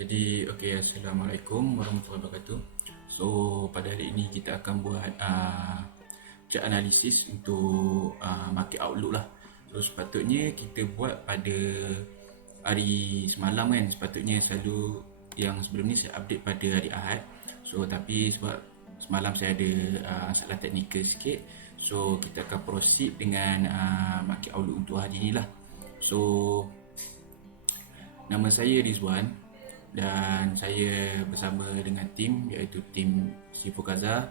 Assalamualaikum warahmatullahi wabarakatuh. So, pada hari ini kita akan buat chart analisis untuk market outlook lah. So, sepatutnya kita buat pada hari semalam kan. Sepatutnya selalu yang sebelum ni saya update pada hari Ahad. So, tapi sebab semalam saya ada masalah teknikal sikit, so kita akan proceed dengan market outlook untuk hari ni lah. So, nama saya Rizwan dan saya bersama dengan tim, iaitu tim Sifukaza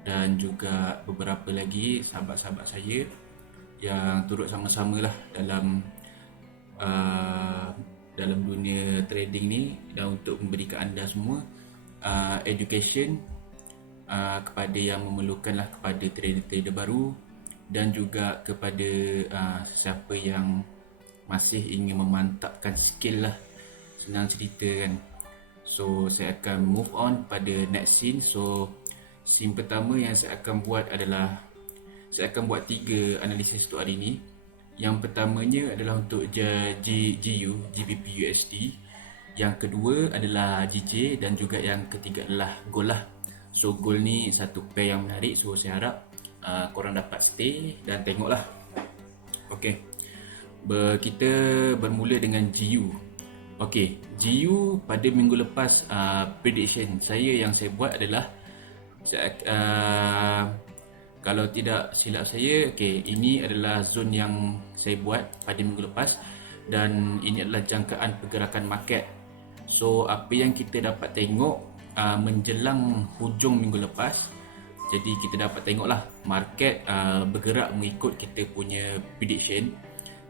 dan juga beberapa lagi sahabat-sahabat saya yang turut sama-sama lah dalam dunia trading ni, dan untuk memberikan anda semua education kepada yang memerlukan lah, kepada trader-trader baru dan juga kepada siapa yang masih ingin memantapkan skill lah. Senang cerita kan. So, saya akan move on pada next scene. So, scene pertama yang saya akan buat adalah saya akan buat 3 analisis untuk hari ni. Yang pertamanya adalah untuk GU, GBP USD. Yang kedua adalah GJ, dan juga yang ketiga adalah gold lah. So, gold ni satu pair yang menarik. So, saya harap korang dapat stay dan tengok lah. Okay, kita bermula dengan GU. Okay, GU pada minggu lepas, prediction saya yang saya buat adalah kalau tidak silap saya, okay, ini adalah zone yang saya buat pada minggu lepas, dan ini adalah jangkaan pergerakan market. So, apa yang kita dapat tengok menjelang hujung minggu lepas, jadi kita dapat tengoklah market bergerak mengikut kita punya prediction.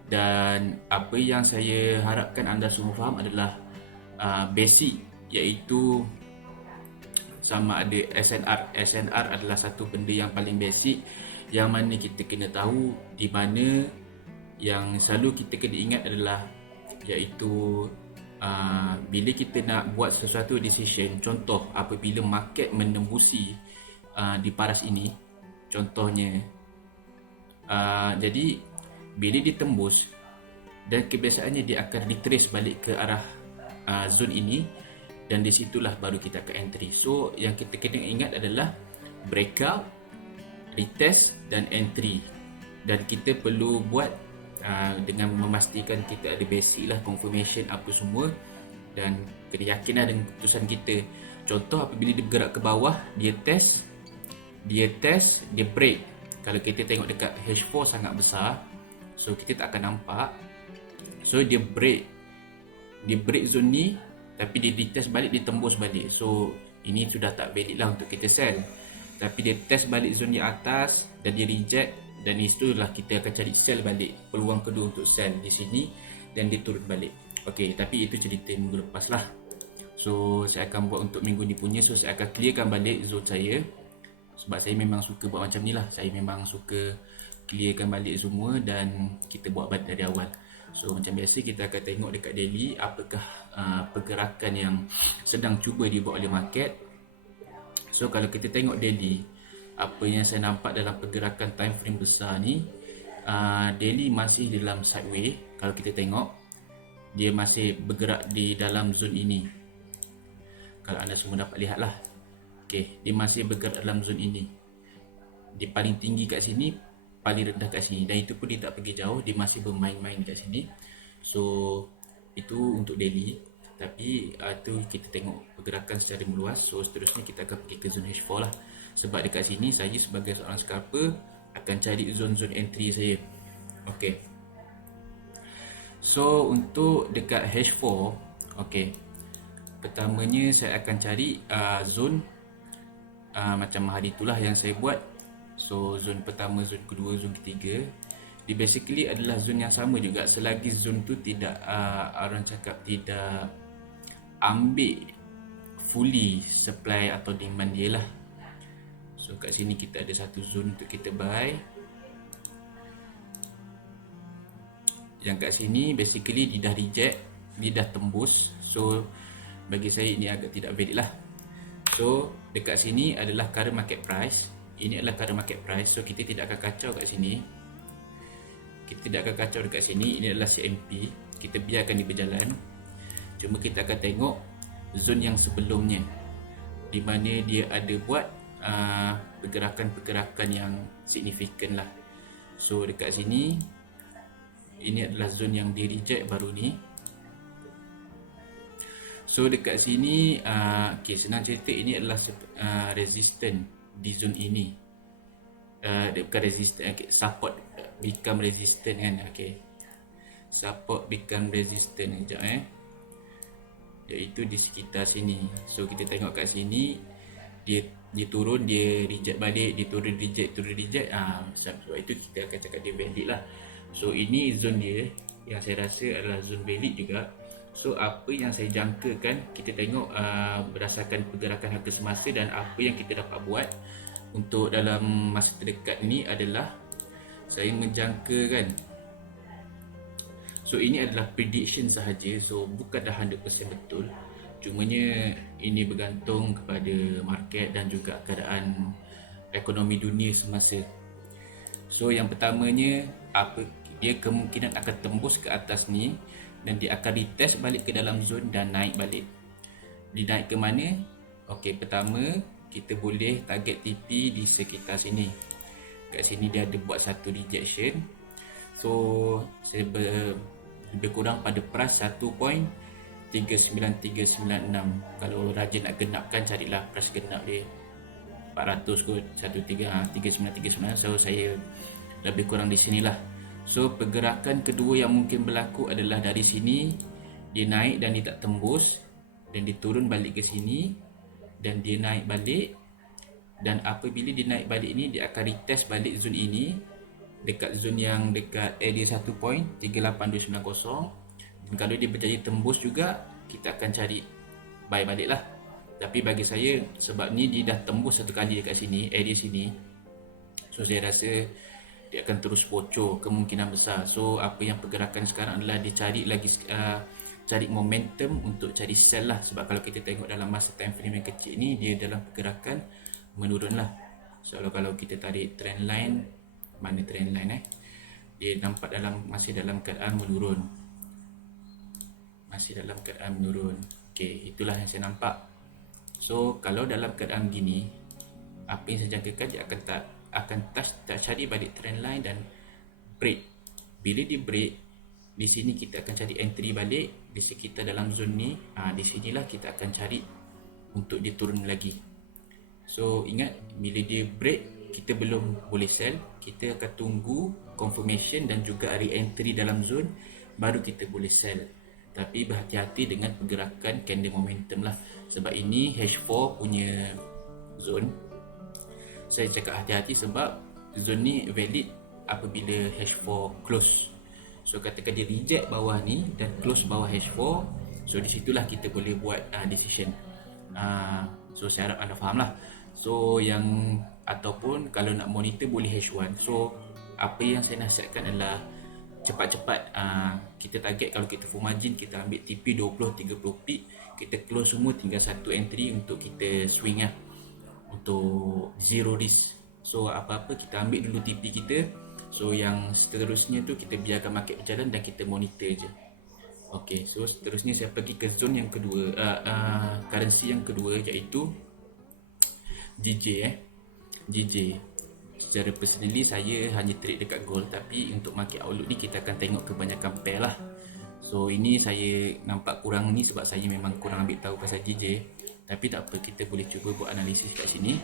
Dan apa yang saya harapkan anda semua faham adalah basic, iaitu sama ada SNR. SNR adalah satu benda yang paling basic, yang mana kita kena tahu, di mana yang selalu kita kena ingat adalah, iaitu bila kita nak buat sesuatu decision, contoh apabila market menembusi di paras ini, contohnya, jadi bila dia tembus, dan kebiasaannya dia akan retrace balik ke arah zone ini, dan di situlah baru kita akan entry. So, yang kita kena ingat adalah breakout, retest dan entry. Dan kita perlu buat dengan memastikan kita ada basic lah, confirmation apa semua, dan keyakinan dengan keputusan kita. Contoh, apabila dia bergerak ke bawah, dia test, dia break. Kalau kita tengok dekat H4 sangat besar, so kita tak akan nampak. So, dia break zone ni, tapi dia retest balik, dia tembus balik. So, ini sudah tak valid lah untuk kita sell. Tapi dia test balik zone di atas dan dia reject, dan itulah kita akan cari sell balik, peluang kedua untuk sell di sini, dan dia turun balik. Okay, tapi itu cerita minggu lepas lah. So, saya akan buat untuk minggu ni punya. So, saya akan clearkan balik zone saya, sebab saya memang suka buat macam ni lah. Saya memang suka clearkan balik semua dan kita buat balik dari awal. So, macam biasa kita akan tengok dekat daily apakah pergerakan yang sedang cuba dibuat oleh market. So, kalau kita tengok daily, apa yang saya nampak dalam pergerakan time frame besar ni, daily masih dalam sideway. Kalau kita tengok, dia masih bergerak di dalam zone ini. Kalau anda semua dapat lihat lah. Okay, dia masih bergerak dalam zone ini. Dia paling tinggi kat sini, paling rendah kat sini, dan itu pun dia tak pergi jauh, dia masih bermain-main kat sini. So, itu untuk daily. Tapi itu kita tengok pergerakan secara meluas. So, seterusnya kita akan pergi ke zone H4 lah. Sebab dekat sini saya sebagai seorang scalper akan cari zone-zone entry saya. Okay, so untuk dekat H4, okay, pertamanya saya akan cari zone macam hari itulah yang saya buat. So, zone pertama, zone kedua, zone ketiga, dia basically adalah zone yang sama juga, selagi zone tu tidak orang cakap tidak ambil fully supply atau demand dia lah. So, kat sini kita ada satu zone untuk kita buy. Yang kat sini basically dia dah reject, dia dah tembus. So, bagi saya ini agak tidak valid lah. So, dekat sini adalah current market price. Ini adalah current market price. So, kita tidak akan kacau kat sini. Kita tidak akan kacau dekat sini. Ini adalah CMP. Kita biarkan dia berjalan. Cuma kita akan tengok zon yang sebelumnya, di mana dia ada buat pergerakan-pergerakan yang signifikan lah. So dekat sini, ini adalah zon yang di reject baru ni. So dekat sini, senang cerita, ini adalah resistance di zon ini. Bukan resistance, support become resistant kan. Support become resistant sekejap iaitu di sekitar sini. So kita tengok kat sini, dia turun, dia reject balik, dia turun reject. Sebab itu kita akan cakap dia valid lah. So ini zon dia yang saya rasa adalah zon valid juga. So apa yang saya jangkakan, kita tengok berdasarkan pergerakan harga semasa dan apa yang kita dapat buat untuk dalam masa terdekat ni adalah saya menjangkakan. So ini adalah prediction sahaja, so bukan dah 100% betul. Cumanya ini bergantung kepada market dan juga keadaan ekonomi dunia semasa. So yang pertamanya, dia kemungkinan akan tembus ke atas ni dan dia akan retest balik ke dalam zon dan naik balik. Dia naik ke mana? Pertama kita boleh target TP di sekitar sini. Kat sini dia ada buat satu rejection. So saya lebih kurang pada price 1.39396. Kalau rajin nak genapkan, carilah price genap dia 400 kot, 1.39396. So saya lebih kurang di sinilah. So pergerakan kedua yang mungkin berlaku adalah dari sini dia naik dan dia tak tembus, dan dia turun balik ke sini dan dia naik balik. Dan apabila dia naik balik ni, dia akan retest balik zon ini dekat zon yang dekat area 1.38290. Dan kalau dia berjaya tembus juga, kita akan cari buy balik lah. Tapi bagi saya, sebab ni dia dah tembus satu kali dekat sini, area sini, so saya rasa dia akan terus bocor kemungkinan besar. So apa yang pergerakan sekarang adalah dia cari lagi cari momentum untuk cari sell lah. Sebab kalau kita tengok dalam masa time frame yang kecil ni, dia dalam pergerakan menurun lah. So kalau kita tarik trend line, mana trend line dia nampak masih dalam keadaan menurun. Itulah yang saya nampak. So kalau dalam keadaan gini, apa yang saya jangkakan, dia akan tak cari balik trend line dan break. Bila dia break, di sini kita akan cari entry balik di sekitar dalam zon ni. Di sinilah kita akan cari untuk dia turun lagi. So ingat, bila dia break, kita belum boleh sell. Kita akan tunggu confirmation dan juga re-entry dalam zon, baru kita boleh sell. Tapi berhati-hati dengan pergerakan candle momentum lah. Sebab ini H4 punya zon. Saya cakap hati-hati sebab zon ni valid apabila H4 close. So katakan dia reject bawah ni dan close bawah H4, so di situlah kita boleh buat decision. So saya harap anda faham lah. So ataupun kalau nak monitor boleh H1. So apa yang saya nasihatkan adalah cepat-cepat kita target, kalau kita full margin, kita ambil TP 20-30 pip, kita close semua, tinggal satu entry untuk kita swing lah, untuk zero risk. So apa-apa kita ambil dulu TP kita. So yang seterusnya tu kita biarkan market berjalan dan kita monitor je. So seterusnya saya pergi ke zone yang kedua, currency yang kedua, iaitu GJ. Secara personally saya hanya trade dekat gold, tapi untuk market outlook ni kita akan tengok kebanyakan pair lah. So ini saya nampak kurang ni sebab saya memang kurang ambil tahu pasal GJ. Tapi tak apa, kita boleh cuba buat analisis kat sini.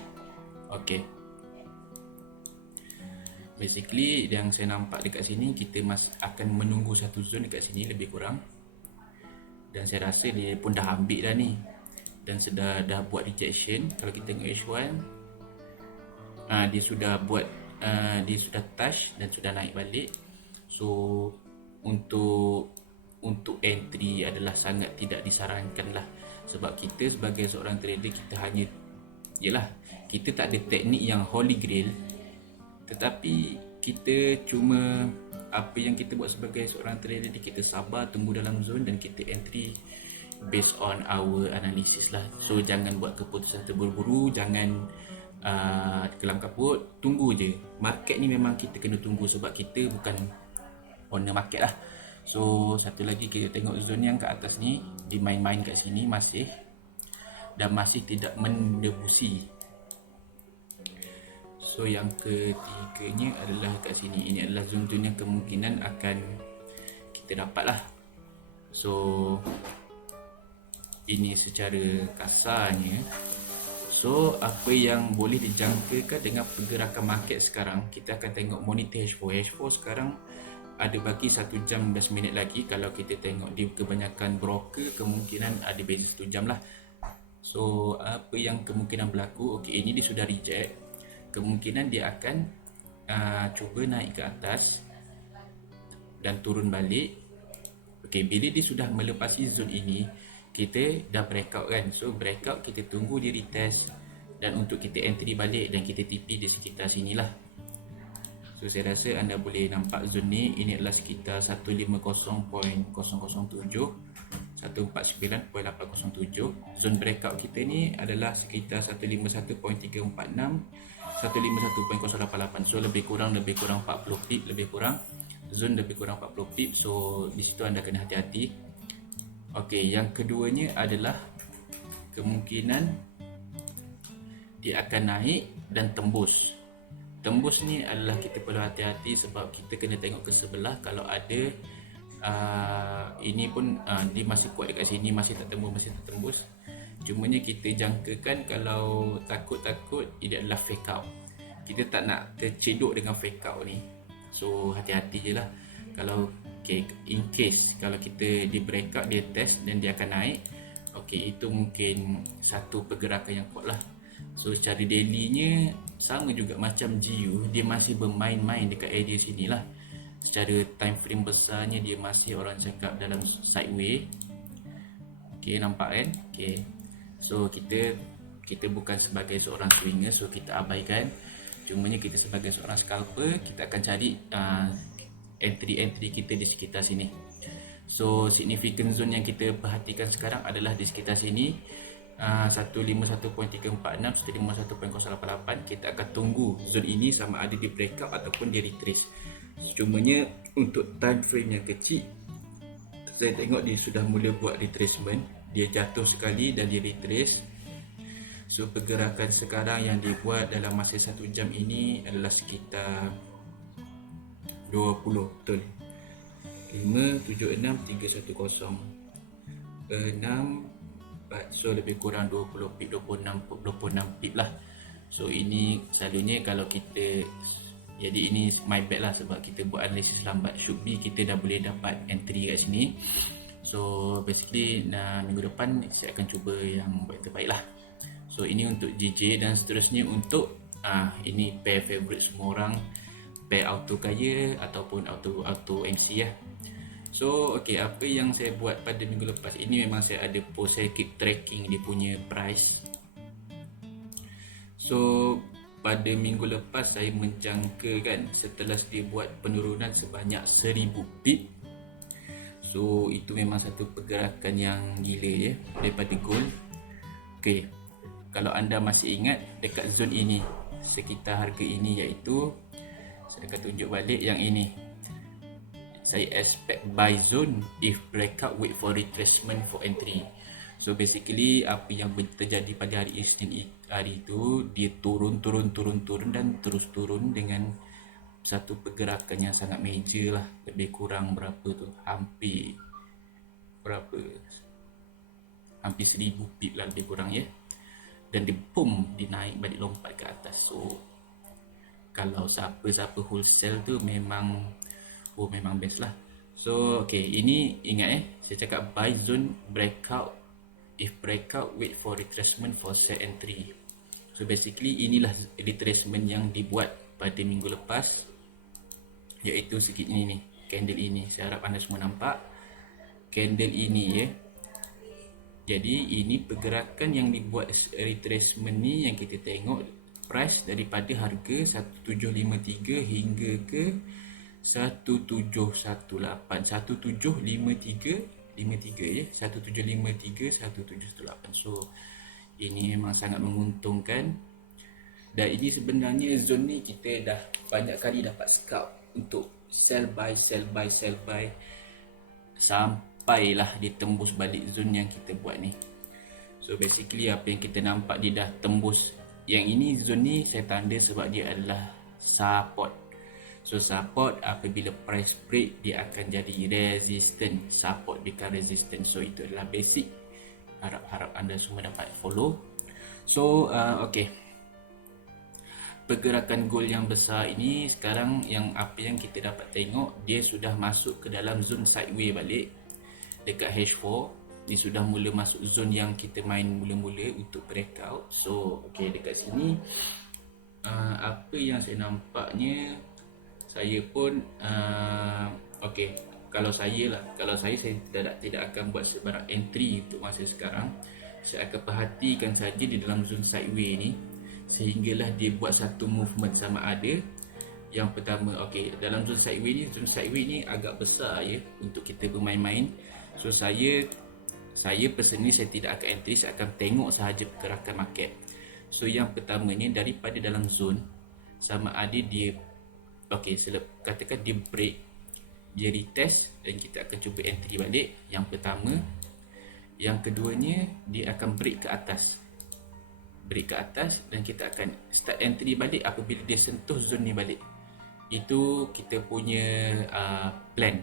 Basically yang saya nampak dekat sini, kita akan menunggu satu zone dekat sini lebih kurang. Dan saya rasa dia pun dah ambil dah ni, dan dah buat rejection. Kalau kita tengok H1, dia sudah buat, dia sudah touch dan sudah naik balik. So untuk entry adalah sangat tidak disarankan lah. Sebab kita sebagai seorang trader, kita tak ada teknik yang holy grail, tetapi kita cuma, apa yang kita buat sebagai seorang trader, kita sabar tunggu dalam zone dan kita entry based on our analysis lah. So jangan buat keputusan terburu-buru, jangan kelam kaput, tunggu je. Market ni memang kita kena tunggu sebab kita bukan owner market lah. So satu lagi, kita tengok zone yang kat atas ni, di main-main kat sini masih. dan masih tidak mendebusi. So yang ketiganya adalah kat sini. Ini adalah zon-zon yang kemungkinan akan kita dapat lah. So ini secara kasarnya. So apa yang boleh dijangkakan dengan pergerakan market sekarang, kita akan tengok monitor H4 sekarang ada bagi 1 jam 15 minit lagi. Kalau kita tengok di kebanyakan broker, kemungkinan ada beza 1 jam lah. So apa yang kemungkinan berlaku, okay, ini dia sudah reject. Kemungkinan dia akan cuba naik ke atas dan turun balik. Okay, bila dia sudah melepasi zon ini, kita dah breakout kan. So breakout, kita tunggu dia retest, dan untuk kita entry balik dan kita TP di sekitar sini lah. So saya rasa anda boleh nampak zon ni, ini adalah sekitar 150.007, 149.807. Zon breakout kita ni adalah sekitar 151.346, 151.088. So lebih kurang 40 pip, lebih kurang zon lebih kurang 40 pip. So di situ anda kena hati-hati. Okey, yang keduanya adalah kemungkinan dia akan naik dan tembus. Tembus ni adalah kita perlu hati-hati sebab kita kena tengok ke sebelah. Kalau ada ini pun dia masih kuat dekat sini, masih tak tembus. Cumanya kita jangkakan kalau takut-takut ini adalah fake out. Kita tak nak tercedok dengan fake out ni. So hati-hati je lah. Kalau in case kalau kita di breakout, dia test dan dia akan naik, itu mungkin satu pergerakan yang kuat lah. So secara daily-nya sama juga macam GU, dia masih bermain-main dekat area sini lah. Secara time frame besarnya dia masih orang cakap dalam sideway. Nampak kan? So kita bukan sebagai seorang swinger, so kita abaikan. Cumanya kita sebagai seorang scalper, kita akan cari entry kita di sekitar sini. So significant zone yang kita perhatikan sekarang adalah di sekitar sini, 151.346, 151.088. Kita akan tunggu zone ini sama ada di breakout ataupun di retrace. Cumanya untuk time frame yang kecil, saya tengok dia sudah mula buat retracement. Dia jatuh sekali dan dia retrace. So pergerakan sekarang yang dibuat dalam masa 1 jam ini adalah sekitar 20, betul. 5, 7, 6, 3, 1, 0 6, 4. So lebih kurang 20 pip, 26 pip lah. So ini selalunya kalau kita, jadi ini my bad lah sebab kita buat analisis lambat. Should be kita dah boleh dapat entry kat sini. So basically minggu depan saya akan cuba yang terbaik lah. So ini untuk JJ, dan seterusnya untuk ini pair favorite semua orang, pair auto kaya ataupun auto MC lah. So apa yang saya buat pada minggu lepas ini, memang saya ada post, saya keep tracking dia punya price. So pada minggu lepas saya menjangkakan setelah dia buat penurunan sebanyak 1000 pip. So itu memang satu pergerakan yang gila ya daripada gold. Kalau anda masih ingat dekat zon ini, sekitar harga ini, iaitu saya akan tunjuk balik yang ini. Saya expect buy zone if breakout, wait for retracement for entry. So basically apa yang terjadi pada hari Isnin hari itu, dia turun dan terus turun dengan satu pergerakan yang sangat major lah. Lebih kurang berapa tu, hampir 1000 pip lah lebih kurang ya. Dan dia boom, dia naik balik lompat ke atas. So kalau siapa wholesale tu memang best lah. So ini ingat saya cakap buy zone breakout, if breakout wait for retracement for sell entry. So basically inilah retracement yang dibuat pada minggu lepas, iaitu sikit ini nih, candle ini. Saya harap anda semua nampak candle ini ya. Jadi ini pergerakan yang dibuat retracement ni yang kita tengok price daripada harga 1753 hingga ke 1718, 1753 ya, 1753 1718. So ini memang sangat menguntungkan, dan ini sebenarnya zone ni kita dah banyak kali dapat scout untuk sell buy sampailah ditembus balik zone yang kita buat ni. So basically apa yang kita nampak dia dah tembus. Yang ini zone ni saya tanda sebab dia adalah support. So support apabila price break dia akan jadi resistant. Support become resistant. So itu adalah basic. Harap anda semua dapat follow. So okay, pergerakan gold yang besar ini sekarang yang apa yang kita dapat tengok, dia sudah masuk ke dalam zone sideways balik dekat H4. Ni sudah mula masuk zone yang kita main mula-mula untuk breakout. So okay, dekat sini apa yang saya nampaknya, saya pun okay, kalau saya tidak akan buat sebarang entry untuk masa sekarang. Saya akan perhatikan saja di dalam zone sideways ni sehinggalah dia buat satu movement sama ada. Yang pertama, okay, dalam zone sideways ni agak besar ya untuk kita bermain-main. So saya personally saya tidak akan entry, saya akan tengok sahaja pergerakan market. So yang pertama ni, daripada dalam zone sama ada dia katakan dia break, dia retest dan kita akan cuba entry balik. Yang pertama. Yang keduanya, dia akan break ke atas dan kita akan start entry balik apabila dia sentuh zone ni balik. Itu kita punya plan.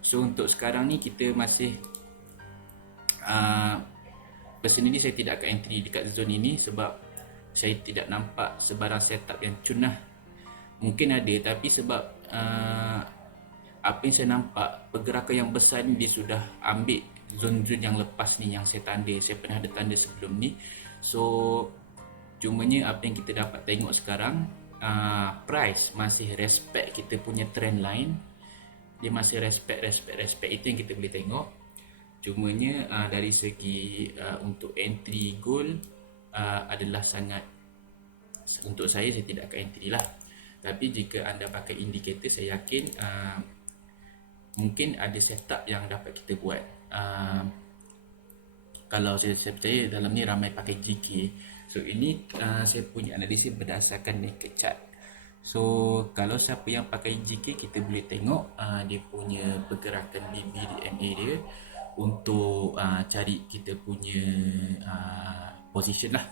So untuk sekarang ni kita masih personally saya tidak akan entry dekat zone ini sebab saya tidak nampak sebarang setup yang cun lah. Mungkin ada, tapi sebab apa yang saya nampak, pergerakan yang besar ni dia sudah ambil zone-zone yang lepas ni yang saya pernah ada tanda sebelum ni. So cumanya apa yang kita dapat tengok sekarang, price masih respect kita punya trend line. Dia masih respect itu yang kita boleh tengok. Cumanya dari segi untuk entry gold adalah sangat, untuk saya tidak akan entry lah. Tapi jika anda pakai indikator, saya yakin mungkin ada setup yang dapat kita buat. Kalau saya percaya dalam ni ramai pakai GK. So ini saya punya analisis berdasarkan naked chart. So kalau siapa yang pakai GK, kita boleh tengok dia punya pergerakan BBDMA dia untuk cari kita punya position lah.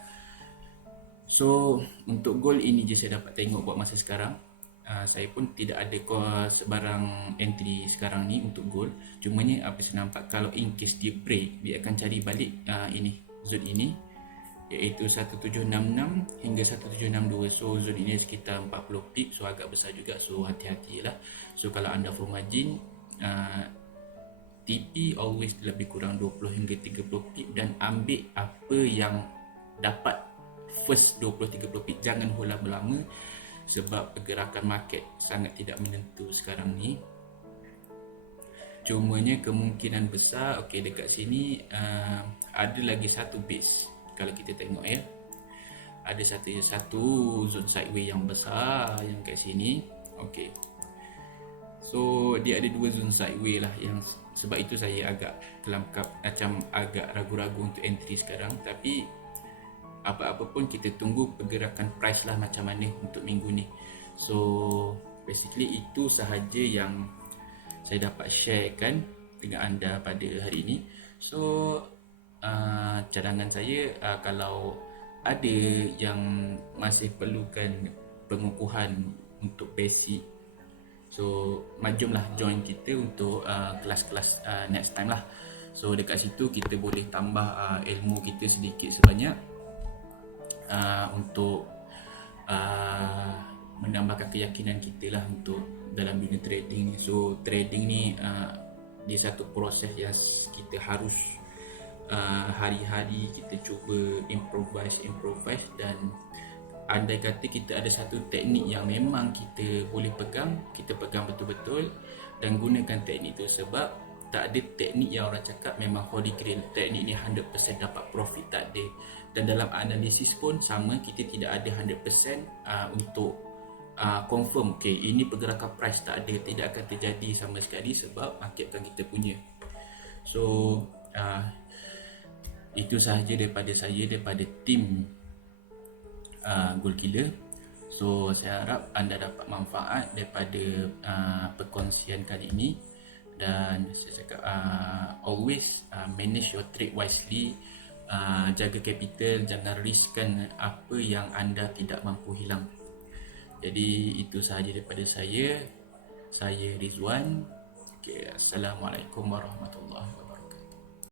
So untuk gold ini je saya dapat tengok buat masa sekarang. Saya pun tidak ada sebarang entry sekarang ni untuk gold. Cumanya apa saya nampak, kalau in case dia break, dia akan cari balik zone ini, iaitu 1766 hingga 1762. So zone ini sekitar 40 pip, so agak besar juga. So hati-hatilah. So kalau anda full margin, TP always lebih kurang 20 hingga 30 pip dan ambil apa yang dapat first 20-30 pip. Jangan hold lama-lama sebab pergerakan market sangat tidak menentu sekarang ni. Cumanya kemungkinan besar, okey, dekat sini ada lagi satu base. Kalau kita tengok ya, ada satu zone sideways yang besar yang kat sini. Okey, so dia ada dua zone sideways lah, yang sebab itu saya agak kelangkap, macam agak ragu-ragu untuk entry sekarang. Tapi apa-apa pun kita tunggu pergerakan price lah macam mana untuk minggu ni. So basically itu sahaja yang saya dapat sharekan dengan anda pada hari ini. So cadangan saya, kalau ada yang masih perlukan pengukuhan untuk basic, so jomlah join kita untuk kelas-kelas next time lah. So dekat situ kita boleh tambah ilmu kita sedikit sebanyak untuk menambahkan keyakinan kita lah untuk dalam dunia trading. So trading ni dia satu proses yang kita harus hari-hari kita cuba improvise, dan andai kata kita ada satu teknik yang memang kita boleh pegang, kita pegang betul-betul dan gunakan teknik itu. Sebab tak ada teknik yang orang cakap memang holy grail, teknik ni 100% dapat profit, tak ada. Dan dalam analisis pun sama, kita tidak ada 100% untuk confirm okay, ini pergerakan price, tak ada, tidak akan terjadi sama sekali sebab market bukan kita punya. So itu sahaja daripada saya, daripada tim Gold Killer. So saya harap anda dapat manfaat daripada perkongsian kali ini. Dan saya cakap always manage your trade wisely. jaga capital, jangan riskan apa yang anda tidak mampu hilang. Jadi itu sahaja daripada saya Rizwan. Okay, Assalamualaikum warahmatullahi wabarakatuh.